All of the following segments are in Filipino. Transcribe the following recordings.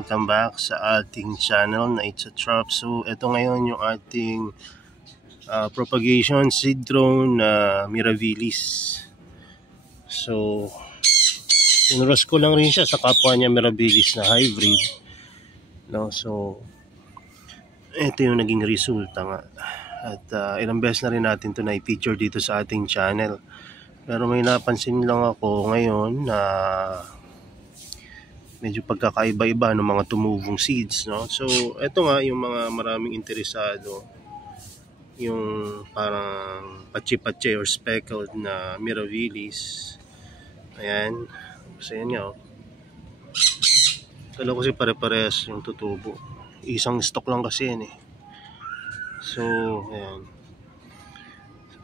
welcome back sa ating channel na It's a Trap. So ito ngayon yung ating propagation seed drone na Mirabilis. So inros ko lang rin siya sa kapwa niya Mirabilis na hybrid, no? So ito yung naging resulta nga. At ilang beses na rin natin to na i-feature dito sa ating channel. Pero may napansin lang ako ngayon na medyo pagkakaiba-iba ng mga tumuvong seeds, no? So ito nga yung mga maraming interesado, yung parang patsi-patsi or speckled na Mirabilis. Ayan. So yan nga, oh. Kala ko kasi pare-parehas yung tutubo. Isang stock lang kasi yan eh. So ayan.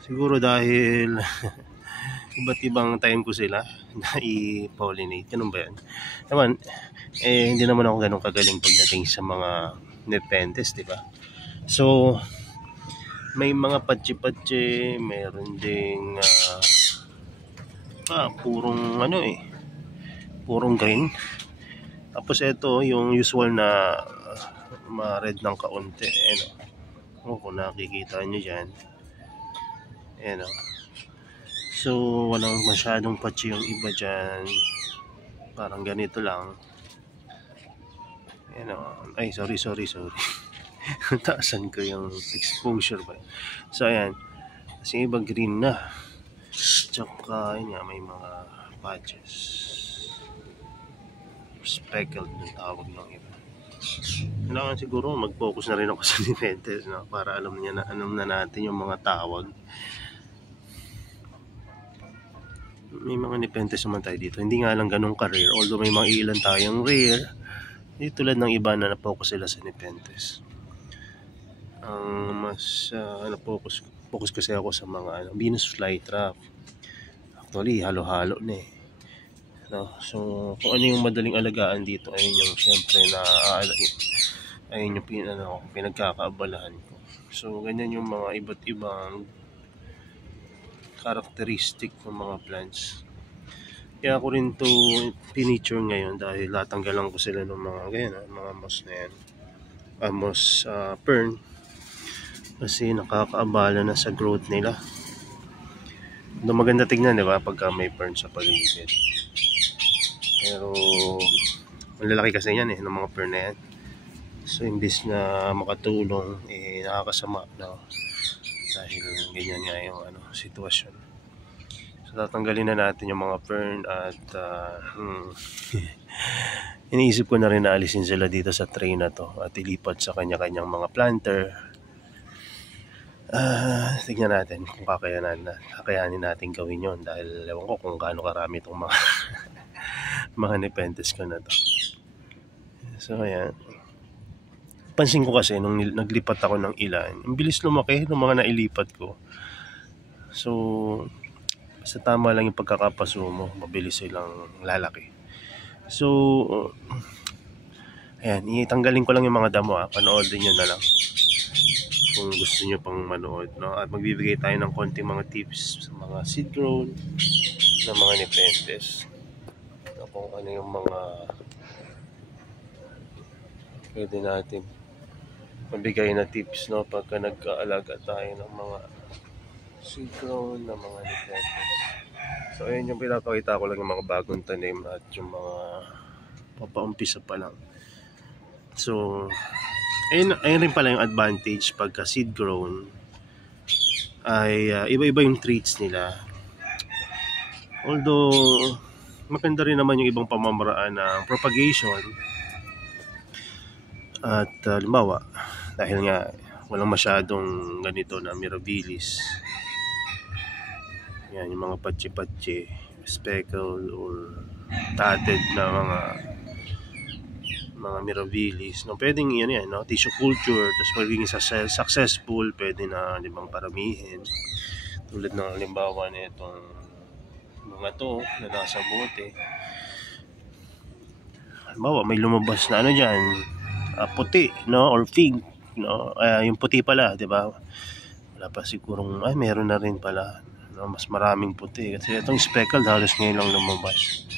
Siguro dahil iba't ibang time ko sila na i-pollinate. Ganun ba yan? Naman, hindi naman ako ganun kagaling pagdating sa mga nepenthes, di ba? So, may mga patsi-patsi, mayroon ding purong purong green. Tapos ito, yung usual na ma-red ng kaunti. Kung nakikita nyo dyan. Ayan o. So, walang masyadong patsi yung iba dyan. Parang ganito lang. Ayan o. Ay, sorry. Taasan ko yung exposure ba. So, ayan. Kasi iba green na. Tsaka, yun nga, may mga patches. Speckled na tawag ng iba. Kailangan siguro mag-focus na rin ako sa nepenthes, no? Para alam na natin yung mga tawag. May mga nepenthes naman tayo dito. Hindi nga lang ganun ka-rare. Although may mga ilan tayong rare. Hindi tulad ng iba na na-focus sila sa nepenthes. Ang mas focus kasi ako sa mga Venus flytrap. Actually, halo-halo na eh. No? So, kung ano yung madaling alagaan dito, ayun yung siyempre na ayun yung pinagkakaabalahan ko. So, ganyan yung mga iba't ibang characteristic ng mga plants. Kaya ako rin to piniture ngayon dahil latanggalan ko sila ng mga ganyan, mga moss na yan. Moss fern. Kasi nakakaabala na sa growth nila. Doon maganda tignan, di ba? Pagka may fern sa paligid. Pero malalaki kasi yan ng mga fern na yan. So imbis na makatulong, nakakasama na. Dahil ganyan nga yung sitwasyon. So tatanggalin na natin yung mga fern at iniisip ko na rin na alisin sila dito sa tray na to at ilipat sa kanya-kanyang mga planter. Tignan natin kung kakayanin natin gawin yon dahil ewan ko kung gaano karami itong mga mga nepenthes ko na to. So ayan. Pansin ko kasi nung naglipat ako ng ilan, ang bilis lumaki ng mga nailipat ko. So, sa tama lang yung pagkakapaso mo, mabilis silang lalaki. So, ayan, itanggalin ko lang yung mga damo. Panoodin nyo na lang kung gusto nyo pang manood. No? At magbibigay tayo ng konting mga tips sa mga seed drone na mga nepenthes. Kung ano yung mga pwede natin mabigay na tips, no, pagka nag-aalaga tayo ng mga seed drone na mga nepenthes. So ayun yung pinapakita ko lang yung mga bagong tanim at yung mga papaumpisa pa lang. So ayun rin pala yung advantage pagka seed grown ay iba-iba yung traits nila. Although maganda rin naman yung ibang pamamaraan ng propagation. At halimbawa, dahil nga walang masyadong ganito na Mirabilis. Yan, yung mga patsi-patsi, speckled or dotted na mga Mirabilis. No, pwedeng yan, no? Tissue culture, tapos magiging successful, pwede na limang paramihin. Tulad ng halimbawa na itong mga to na nasa bote. Halimbawa, may lumabas na dyan, puti, no, or pink, no, yung puti pala, di ba? Wala pa sigurong, meron na rin pala, no, mas maraming puti kasi itong speckled halos ngayon lang lumabas.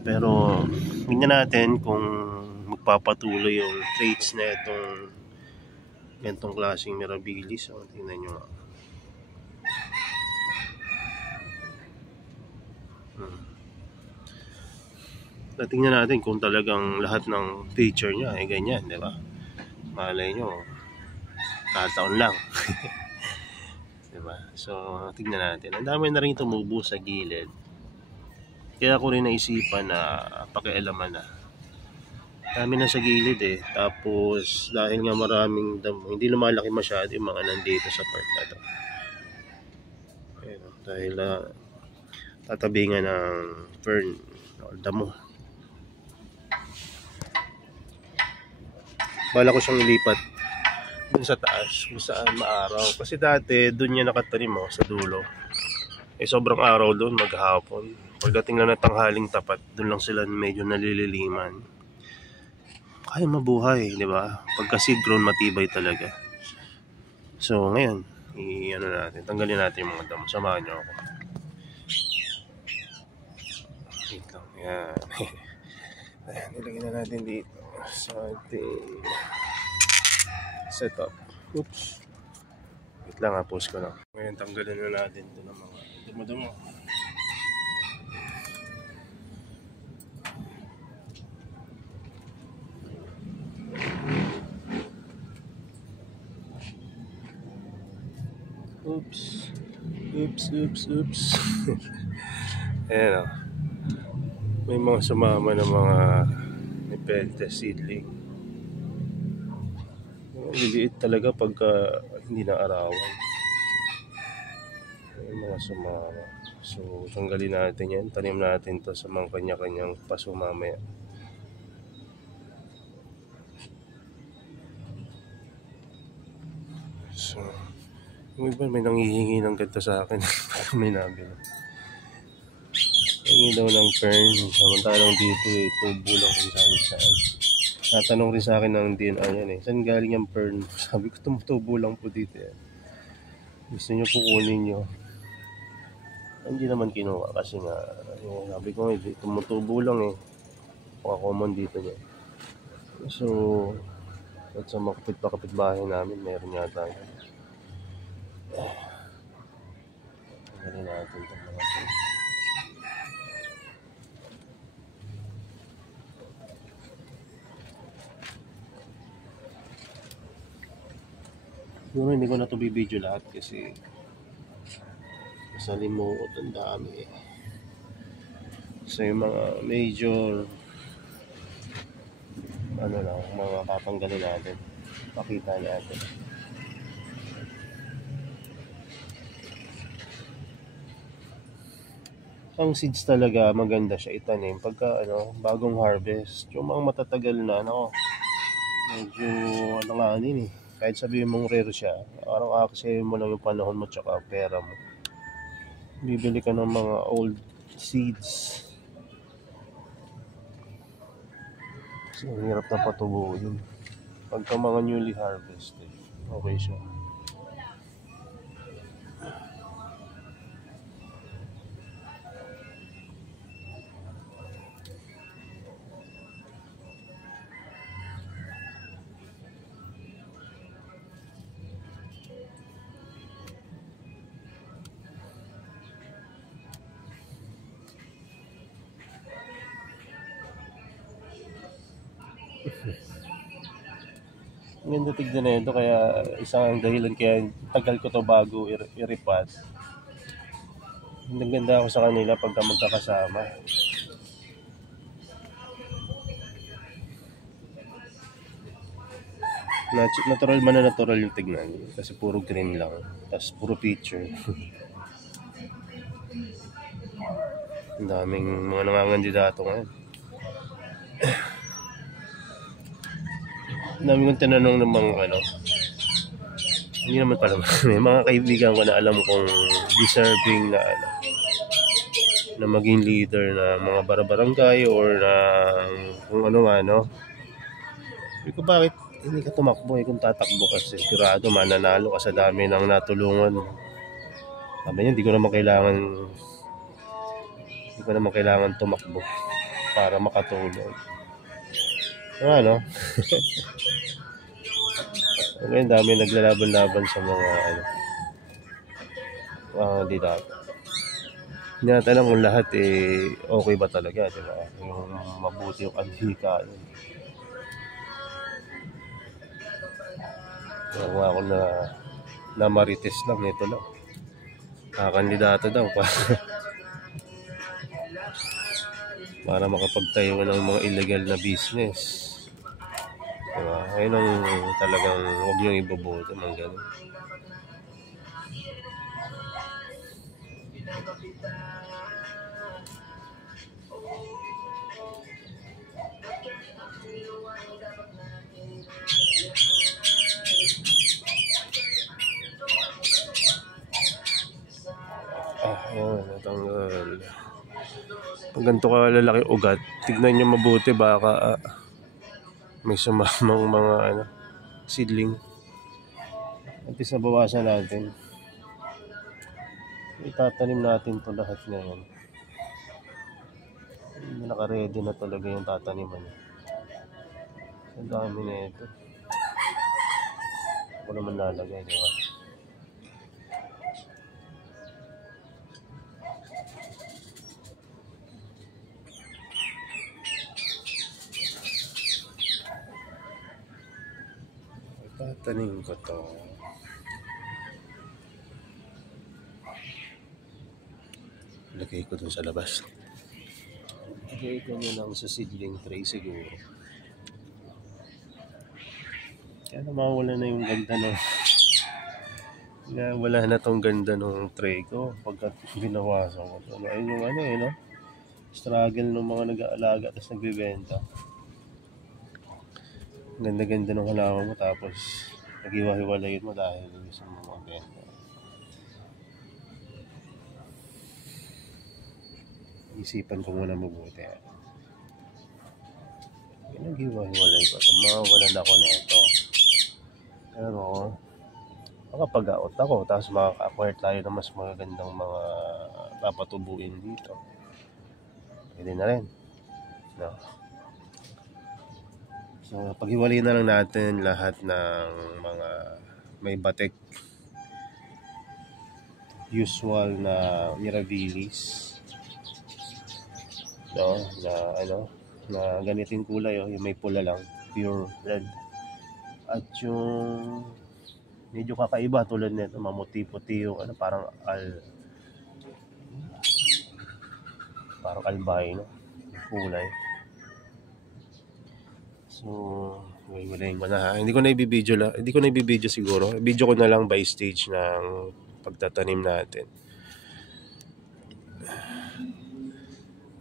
Pero tingnan natin kung magpapatuloy yung traits na itong ganitong klaseng mirabilis. So, tingnan nyo nga. Tingnan natin kung talagang lahat ng feature niya ay ganyan, di ba? Malay nyo, kataon lang. Diba? So, tingnan natin. Ang dami na rin tumubo sa gilid. Kaya ko rin naisipan na pakialaman na. Dami na sa gilid eh. Tapos, dahil nga maraming damo, hindi lumalaki masyado yung mga nandito sa part na to. Ayun, dahil tatabi nga ng fern o damo. Bala ko siyang ilipat dun sa taas kung saan maaraw, kasi dati dun niya nakatanim sa dulo, sobrang araw dun maghapon. Pagdating na ng tanghaling tapat, dun lang sila medyo nalililiman. Kaya mabuhay, di ba? Pagka seed grown, matibay talaga. So ngayon, tanggalin natin yung mga damo. Samahan niyo ako. Wait lang, yan. Ayan, nilagyan na natin dito sa ating setup. Oops. Wait lang, post ko lang. Ngayon, tanggalin na natin ito ng mga damo-damo. Oops. Ayan o. May mga sumama ng mga nepenthes seedling. Liliit talaga pagka hindi na arawan. May mga sumama. So, tanggalin natin yan. Tanim natin to sa mga kanya-kanyang paso mamaya. So, yung iba may nanghihingi ng ganito sa akin. May nabili. Hingi daw ng fern. Samantalang dito tubo lang kung saan. Natanong rin sa akin ng DNR yan saan galing yung fern? Sabi ko, tumutubo lang po dito yan. Gusto nyo po kunin nyo. Hindi naman kinuha kasi nga, sabi ko, tumutubo lang Paka-common dito niya. So, at sa mga kapit-bahay namin, meron yata yan. Tanggalin natin itong mga ito. Siguro hindi ko na ito bibidyo lahat kasi masalimuot ang dami So yung mga major mga tatanggalin natin, pakita natin. Ang seeds talaga maganda siya itanim pagka bagong harvest. Yung mga matatagal na medyo kahit sabihin mong rare siya, kasi mo lang yung panahon mo tsaka pera mo, bibili ka ng mga old seeds. So hirap na patubuin pagka mga newly harvested. Okay siya. Ang ganda tignan na ito, kaya isang dahilan kaya tagal ko to bago i-repot. Ang ganda ako sa kanila pagka magkakasama. Natural yung tignan kasi puro green lang, tapos puro picture. Ang daming mga nangangandidato ngayon. Ang dami kong tinanong ng mga hindi naman pala may mga kaibigan ko na alam kong deserving na maging leader na mga barangay or na kung ano. Sabi ko, bakit hindi ka tumakbo? Kung tatakbo kasi sigurado mananalo ka sa dami ng natulungan. Sabi niya, hindi ko naman kailangan tumakbo para makatulong. Ano? Ngayon dami naglalaban-laban sa mga kandidato. Hindi natin alam kung lahat okay ba talaga, di ba? Yung mabuti yung anhika. Kung ako na marites lang, ito lang. Kandidato daw para makapagtayo ng mga illegal na business. Diba? Ayun ang talagang huwag niyong iboboto ng gano'n. Ayun, natanggal. Pag ganito ka lalaki ugat, tignan niyo mabuti, baka may sumamang mga seedling. At least nabawasan natin. Itatanim natin to lahat ngayon. Naka-ready na talaga yung tataniman. Ang dami na ito. Ako naman lalagay, di ba? Tatanim ko to. Lagay ko dun sa labas. Lagay ko na lang sa seedling tray siguro. Kaya mawala na yung ganda wala na tong ganda ng tray ko pagka binawasan ko. Ayun yung no? Struggle ng mga nag-aalaga at nagbibenta. Ganda-ganda ng halaman mo tapos nag-iwa-hiwalayin mo dahil sa mga benta. Isipan ko muna mabuti. Nag-iwa-hiwalay ko. Mawawalan ako nito. Pero makapag-out ako tapos makaka-acquire tayo ng mas magagandang mga papatubuin dito. Pwede na rin. No? So, paghiwalay na lang natin lahat ng mga may batik. Usual na mirabilis. No? Na ganiting kulay, yung may pula lang. Pure red. At yung medyo kakaiba tulad nito, mamuti-puti yung parang albino kulay. So, walayin ko na ha. Hindi ko na ibibidyo siguro. Video ko na lang by stage ng pagtatanim natin.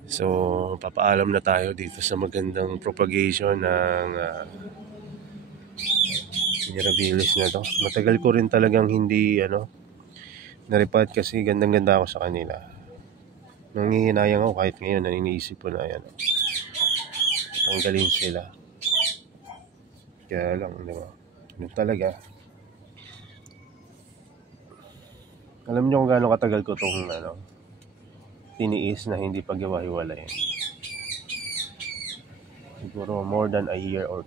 So, papaalam na tayo dito sa magandang propagation ng mirabilis na to. Matagal ko rin talagang hindi naripat kasi gandang-ganda ako sa kanila. Nangihinayang ako kahit ngayon, naniniisip ko na tanggalin sila. Kaya lang, di ba? Ano talaga? Alam niyo kung gaano katagal ko itong tiniis na hindi paghiwa-hiwalayin. Siguro more than a year or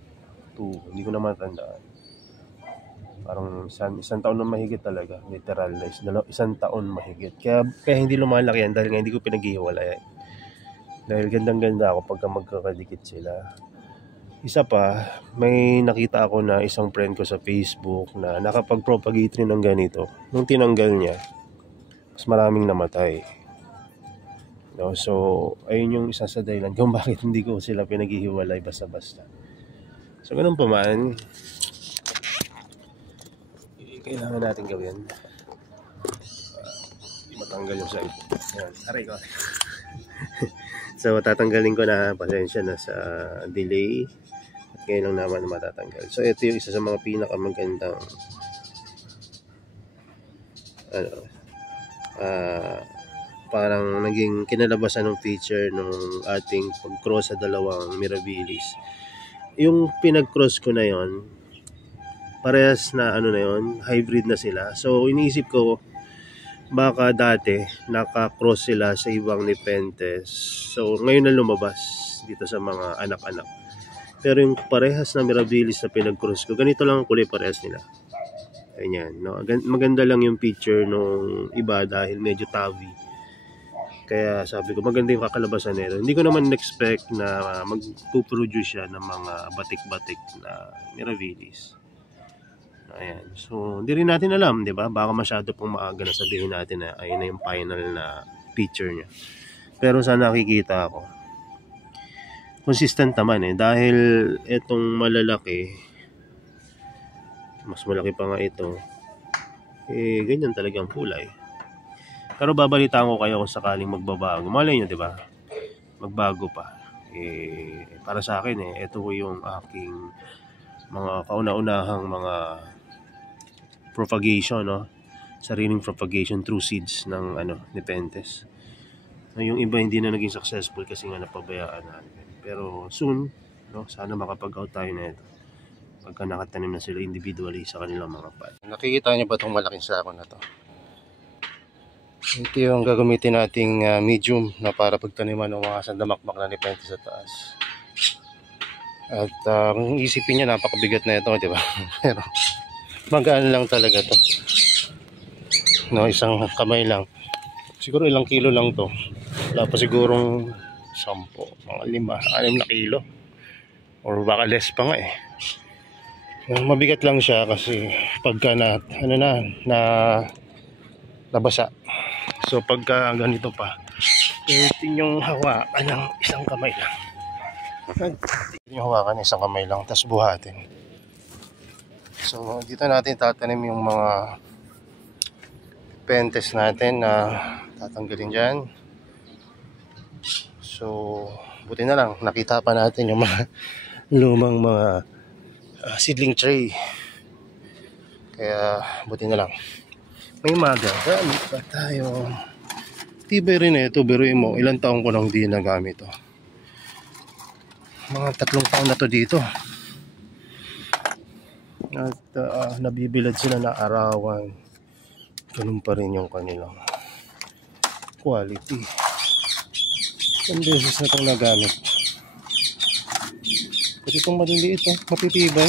2. Hindi ko na matandaan. Parang isang taon na mahigit talaga. Literal. Isang taon mahigit. Kaya hindi lumalaki yan dahil nga hindi ko pinaghihiwalayan. Dahil gandang-ganda ako pagka magkakadikit sila. Isa pa, may nakita ako na isang friend ko sa Facebook na nakapag-propagate rin ng ganito. Nung tinanggal niya, mas maraming namatay. No? So, ayun yung isa sa dahilan kung bakit hindi ko sila pinaghihiwalay basta-basta. So, ganun pa man, kailangan natin gawin. Matanggal yung side. Ayan, aray ko. So, tatanggalin ko na. Pasensya na sa delay. At ngayon lang naman matatanggal. So, ito yung isa sa mga pinakamagandang parang naging kinalabasan ng feature ng ating pag-cross sa dalawang mirabilis. Yung pinag-cross ko na yon, parehas na na yon, hybrid na sila. So, iniisip ko, baka dati naka-cross sila sa ibang Nepenthes. So, ngayon na lumabas dito sa mga anak-anak. Pero yung parehas na Mirabilis na pinag-cross ko, ganito lang ang kulay parehas nila. Ayan, no? Maganda lang yung picture nung iba dahil medyo tavi. Kaya sabi ko, maganda yung kakalabasan nito. Hindi ko naman expect na mag-produce siya ng mga batik-batik na Mirabilis. Ayan. So, hindi rin natin alam, di ba? Baka masyado pong maaga na sabihin natin na ayun na yung final na picture niya. Pero sa nakikita ko, consistent naman dahil itong malalaki, mas malaki pa nga ito, ganyan talaga ang kulay. Pero babalitaan ko kayo kung sakaling magbabago. Malay nyo, di ba? Magbago pa. Para sa akin, ito yung aking mga kauna-unahang mga propagation, no? Sariling propagation through seeds ng Nepenthes. Yung iba hindi na naging successful kasi nga napabayaan natin. Pero soon, no, sana makapag-out tayo na ito. Pagka nakatanim na sila individually sa kanilang mga pot. Nakikita niyo ba itong malaking sako na to? Ito yung gagamitin nating medium na para pagtaniman ng mga sandamakmak na Nepenthes sa taas. At kung isipin niyo, napakabigat na ito, di ba? Pero magaan lang talaga to. No, isang kamay lang. Siguro ilang kilo lang to. Wala pa sigurong 10, mga 5, 6 na kilo. Or baka less pa nga Mabigat lang siya kasi pagka nabasa. So pagka ganito pa, yung hawakan ng isang kamay lang. Yung hawakan ng isang kamay lang, tapos buhatin. So dito natin tatanim yung mga Nepenthes natin na tatanggalin dyan. So buti na lang nakita pa natin yung mga lumang mga seedling tray. Kaya buti na lang may magagamit pa tayo. Tibay rin ito, biruin mo, ilang taong ko lang di nagamit to. Mga 3 taon na to dito. At nabibilad sila na arawan. Ganun pa rin yung kanilang quality. Ang beses na itong nagamit. Kasi itong maliliit, matitibay.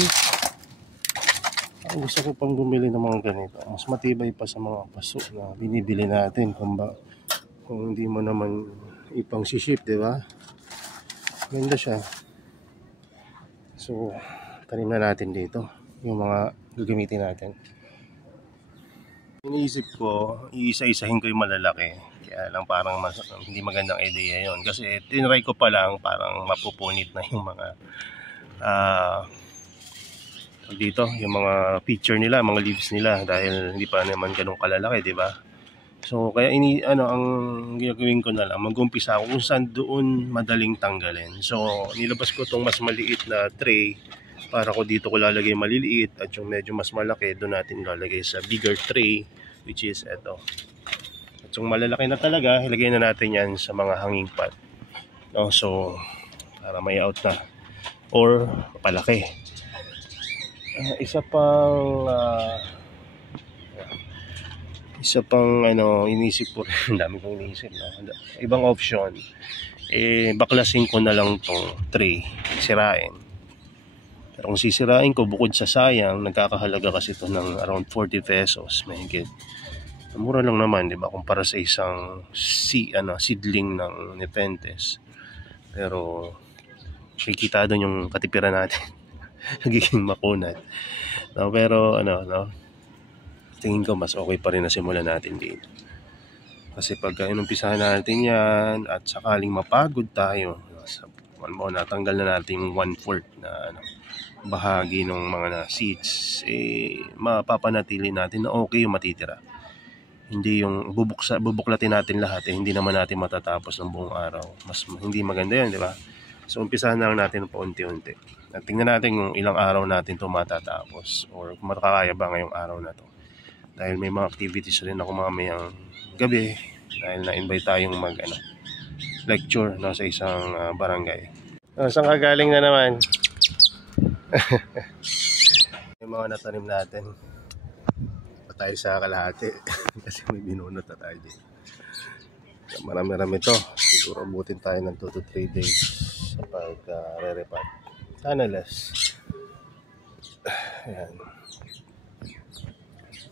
Ang gusto ko pang bumili ng mga ganito. Mas matibay pa sa mga paso na binibili natin. Kung hindi mo naman ipang ship, di ba? Ganda siya. So, tanim na natin dito yung mga gagamitin natin. Iniisip ko, iisa-isahin ko yung malalaki. Kaya lang parang hindi magandang idea yon. Kasi tinry ko pa lang, parang mapupunit na yung mga dito, yung mga picture nila, mga leaves nila. Dahil hindi pa naman ganun kalalaki, di ba? So, kaya ang gagawin ko na lang, mag-umpisa ako kung saan doon madaling tanggalin. So, nilabas ko itong mas maliit na tray para ko dito ko lalagay maliliit at yung medyo mas malaki doon natin lalagay sa bigger tray, which is ito. At yung malalaki na talaga, ilagay na natin yan sa mga hanging pot. No? So, para may out na or palaki. Isa pang inisip ko rin, dami kong inisip, no? Ibang option, baklasin ko na lang tong tray, sirain. Pero kung sisirain ko, bukod sa sayang, nagkakahalaga kasi ito ng around 40 pesos, mahigit. Mura lang naman, di ba, kumpara sa isang seedling ng Nepenthes. Pero kikita doon yung katipiran natin. Nagiging makunat. No, pero tingin ko mas okay pa rin na simulan natin dito. Kasi pagka inumpisahan natin yan at sakaling mapagod tayo, natanggal na natin yung 1/4 na bahagi ng mga seeds, mapapanatili natin na okay yung matitira. Hindi yung bubuklatin natin lahat, hindi naman natin matatapos ng buong araw. Mas hindi maganda yan, di ba? So umpisahan na lang natin paunti-unti. At tingnan natin kung ilang araw natin ito matatapos or kung makakaya ba ngayong araw na to. Dahil may mga activities rin ako mamayang gabi dahil na-invite tayong lecture sa isang barangay. Saan ka galing na naman? Yung mga natanim natin pa tayo sa kalahati kasi may binunot na tayo dito. Marami-rami ito. Siguro abutin tayo ng 2 to 3 days sa pag-re-repat. Sana less. Ayan.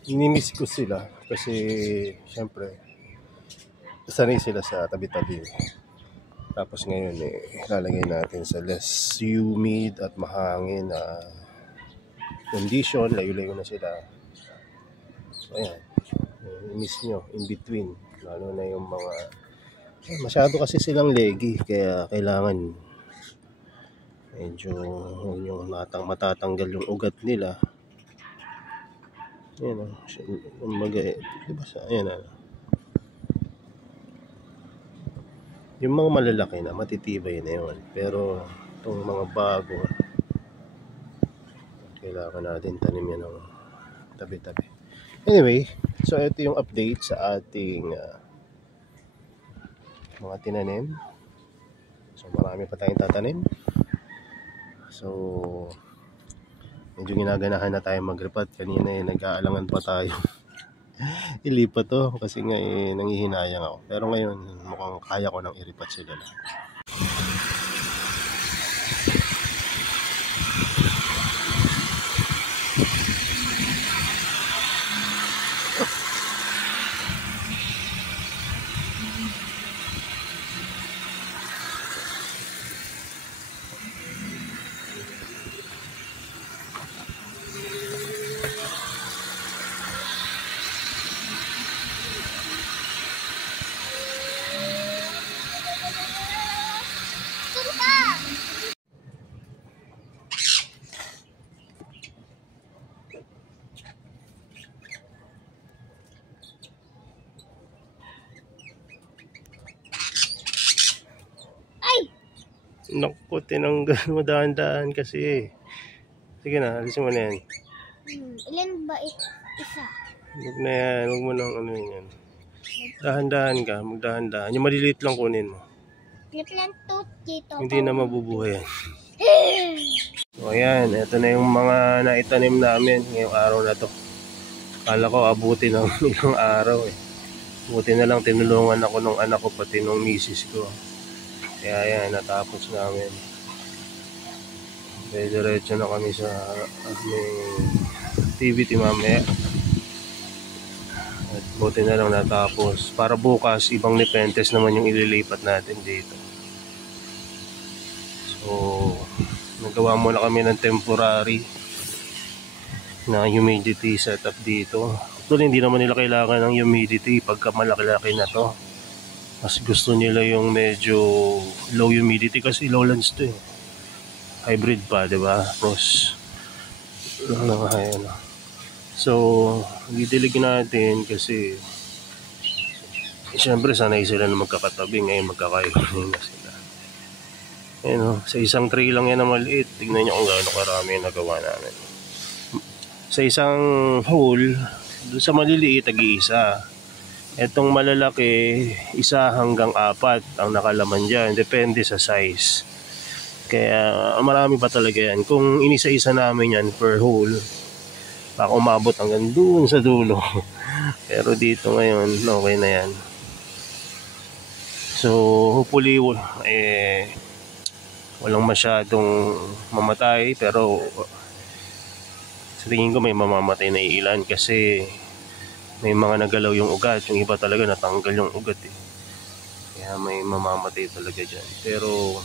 Inimis ko sila kasi syempre sanay sila sa tabi-tabi. Tapos ngayon lalagay natin sa less humid at mahangin na condition. Layo-layo na sila. Ayan. Miss nyo in between. Lalo na yung mga masyado kasi silang leggy kaya kailangan medyo yung matatanggal yung ugat nila. Ayan o. Diba sa ayan o. Yung mga malalaki na matitibay na yun. Pero itong mga bago kailangan natin tanim yan ng tabi-tabi. Anyway, so ito yung update sa ating mga tinanim. So marami pa tayong tatanim. So medyo ginaganahan na tayo mag-repot. Kanina nag-aalangan pa tayo ilipat to kasi nga nanghihinayang ako. Pero ngayon mukhang kaya ko nang iripat sila lang. Naku, tinanggal mo dahan-dahan kasi. Sige na, alisin mo na yan. Ilan ba isa? Huwag na yan, huwag mo nang ano yan. Dahan-dahan ka, magdahan-dahan. Yung maliliit lang kunin mo. Plantot dito. Hindi na mabubuhay yan. So ayan, ito na yung mga naitanim namin ngayong araw na to. Kala ko abuti ng ilang araw eh. Buti na lang tinulungan ako ng anak ko pati ng misis ko. Kaya yan, natapos namin. Kaya diretso na kami sa aming activity mamaya. At buti na lang natapos. Para bukas, ibang nepentes naman yung ililipat natin dito. So, nagawa muna kami ng temporary na humidity setup dito. Actually, hindi naman nila kailangan ng humidity pagka malaki-laki na to. Mas gusto nila yung medyo low humidity kasi lowlands to eh. Hybrid pa, di ba? Pros. So, didilig natin kasi siyempre sanay sila na magkakatabi. Ngayon magkakaiba na sila. Ayan, sa isang tray lang yan na maliit. Tignan nyo kung gaano karami yung nagawa namin. Sa isang hole, doon sa maliliit, tag-iisa. Etong malalaki, 1 hanggang 4 ang nakalaman dyan. Depende sa size. Kaya marami pa talaga yan. Kung inisa-isa namin yan per hole, baka umabot hanggang doon sa dulo. Pero dito ngayon, okay na yan. So, hopefully, walang masyadong mamatay. Pero, sa tingin ko may mamamatay na ilan kasi may mga nagalaw yung ugat, yung iba talaga natanggal yung ugat eh. Kaya may mamamatay talaga dyan. Pero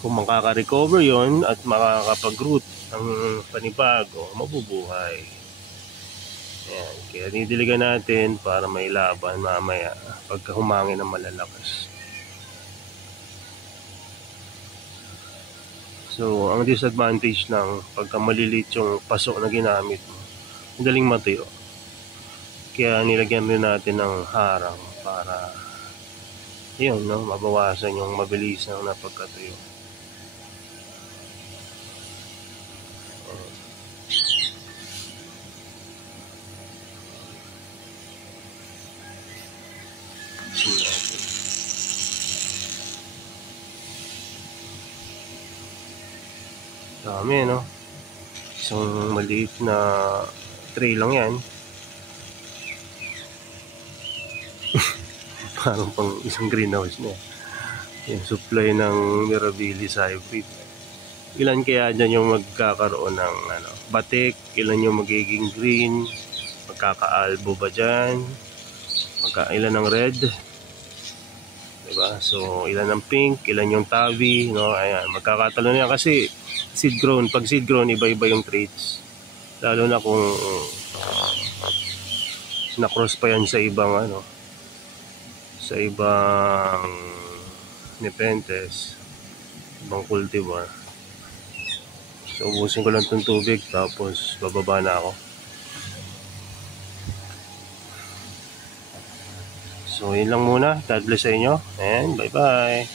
kung makaka-recover yon at makakapag-root ang panibago, mabubuhay. Ayan. Kaya didiligan natin para may laban mamaya pagka humangin ng malalakas. So ang disadvantage ng pagka malilit yung pasok na ginamit mo, madaling matuyo. Kaya nilagyan rin natin ng harang para yun, no, mabawasan yung mabilis na napagkatuyo. Dami, no? Isang maliit na tray lang yan. Parang pang isang greenhouse niya. Yung supply ng Mirabilis hybrid. Ilan kaya dyan yung magkakaroon ng batik, ilan yung magiging green, magkakaalbo ba dyan, ilan ng red, diba? So ilan ng pink, ilan yung tabi, no? Ayan, magkakatalo na yan kasi seed grown. Pag seed grown, iba-iba yung traits, lalo na kung na-cross pa yan sa ibang sa ibang nepenthes, ibang cultivar. So ubusin ko lang itong tubig tapos bababa na ako. So yun lang muna. God bless sa inyo and bye bye.